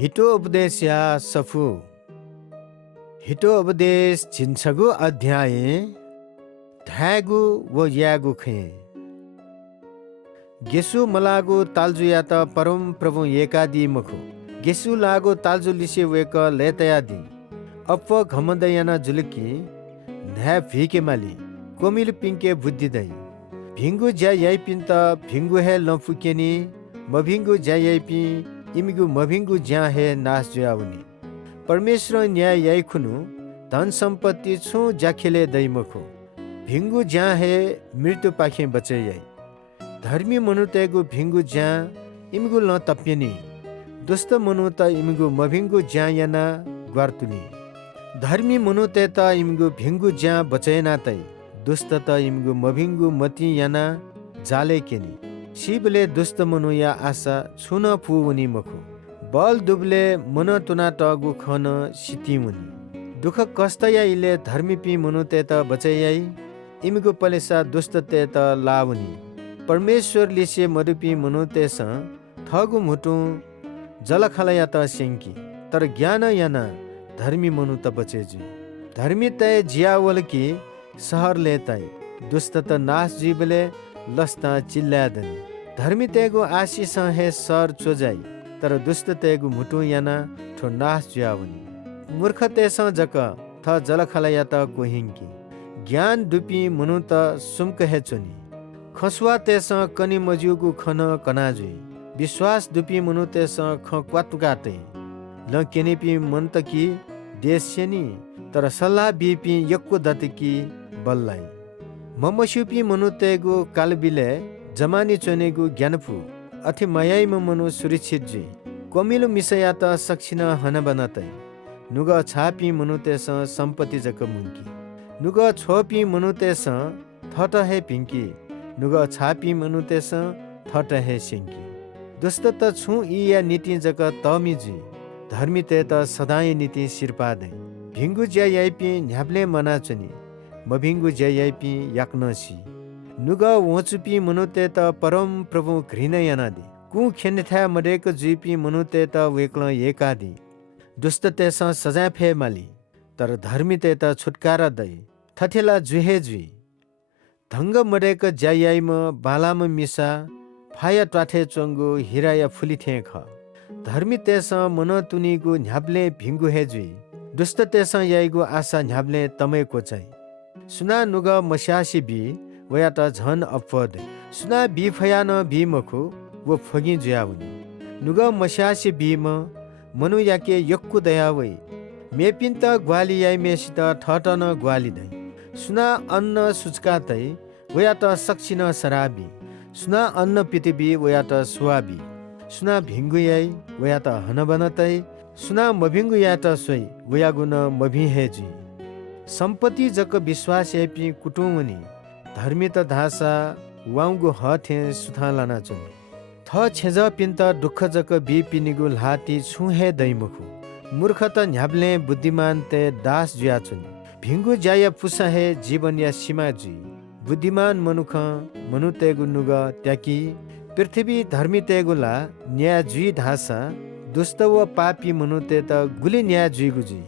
ಹಿತೋಪದೇಶ ಸಫು ಹಿತೋಪದೇಶ छिन्छगु अध्याय ध्यागु व यागु खे गेसु मलागु ताल्जु या त परम प्रभु एकादि मखु गेसु लागु ताल्जु लिसे वेक लेतयादि अप घमदयाना जुलकी ध्या भिके माली कोमिल पिंके बुद्धि दै भिंगु ज्या याइपिन त भिंगु हे लफुकेनी मभिंगु ज्या याइपि इमिगु मभिंगु ज्या हे नाश ज्याउनी परमेश्वर न्याय याइ खुनु धन सम्पत्ति छु ज्याखेले दैमखो भिंगु ज्या हे मृत्यु पाखे बचे याइ धर्मी मनु तेगु भिंगु ज्या इमिगु ल तप्यनी दुष्ट मनु त इमिगु मभिंगु ज्या याना ग्वार्तुनी धर्मी मनु ते त इमिगु भिंगु ज्या बचेना तै दुष्ट त इमिगु मभिंगु मति याना जाले केनी शिवले दुष्ट मनु या आशा छुन पुवनी मखु बल दुबले मन तुना टगु खन सितिमुनि दुख कष्ट या इले धर्मी पि मनु ते त बचैयाई इमिगु पलेसा दुष्ट ते त लावनी परमेश्वर लिसे मरुपी मनु तेस थगु मुटु जलखलया त सेंकी तर ज्ञान याना धर्मी मनु त बचेजु धर्मी तय जियावल की सहर लेताई दुष्ट त नाश जीवले लस्ता चिल्लादनी धर्मी तेगु आशीष हे सर चोजाई तर दुष्ट तेगु मुटु याना ठो नाश ज्यावनी मूर्ख तेस जक थ जलखलया त कोहिंकी ज्ञान दुपी मनु त सुम्क हे चोनी खसुवा तेस कनि मजुगु खन कनाजुई विश्वास दुपी मनु तेस ख क्वातुकाते ल केनेपी मनतकी देशनी तर सल्लाह बीपी यक्को दतकी बल्लाई ममशुपी मनु तेगु कालबिले जमानी चोनेगु ज्ञानफु अथि मयाइम मनु सुरक्षित जी कोमिलो मिसया त सक्सिन हन बनतै नुग छापी मनु तेस सम्पत्ति जक मुंकी नुग छोपी मनु तेस थट हे पिंकी नुग छापी मनु तेस थट हे सिंकी दुष्ट त छु इ या नीति जक तमिजी धर्मी ते त सदाय नीति सिरपादै भिंगु ज्या याइपी न्याप्ले मना चनी मभिंगु ज्या याइपी याक्नसी नुग वचुपी मनु ते त परम प्रभु घृण यानादि कु खेन्था मरेक जुपी मनु ते त वेक्ल एकादि दुष्ट तेस सजाय फे माली तर धर्मी ते त छुटकारा दै थथेला जुहे जुई धंग मरेक ज्यायाइम बालाम मिसा फाया टाठे चंगु हिराया फुली थे ख धर्मी तेस मन तुनिगु न्याप्ले भिंगु हे जुई दुष्ट तेस याइगु आशा न्याप्ले तमै कोचाइ सुना नुग मस्यासी बी वया त झन अपद सुना बी फयान बी मखु वो फगी जुयाउनी नुग मस्यासी बी म मनु याके यक्कु दयावै मेपिन त ग्वाली याइ मेसित ठटन ग्वाली दै सुना अन्न सुचकातै वया त सक्सिन सराबी सुना अन्न पितिबी वया त सुवाबी सुना भिंगु याइ वया त हनबनतै सुना मभिंगु या त सोइ वया गुन मभि हेजी सम्पत्ति जक विश्वास यापी कुटुमनी धर्मी त धासा वाउगु हथे सुथा लाना चनि थ छेज पिन्त दुख जक बी पिनिगु लाती छुहे दैमखु मूर्ख त न्याब्ले बुद्धिमान ते दास जुया चनि भिंगु जाय पुसा हे जीवन या सीमा जी बुद्धिमान मनुख मनु तेगु नुग त्याकी पृथ्वी धर्मी तेगुला न्याय जुई धासा दुष्ट व पापी मनु ते त गुली न्याय जुइगु जी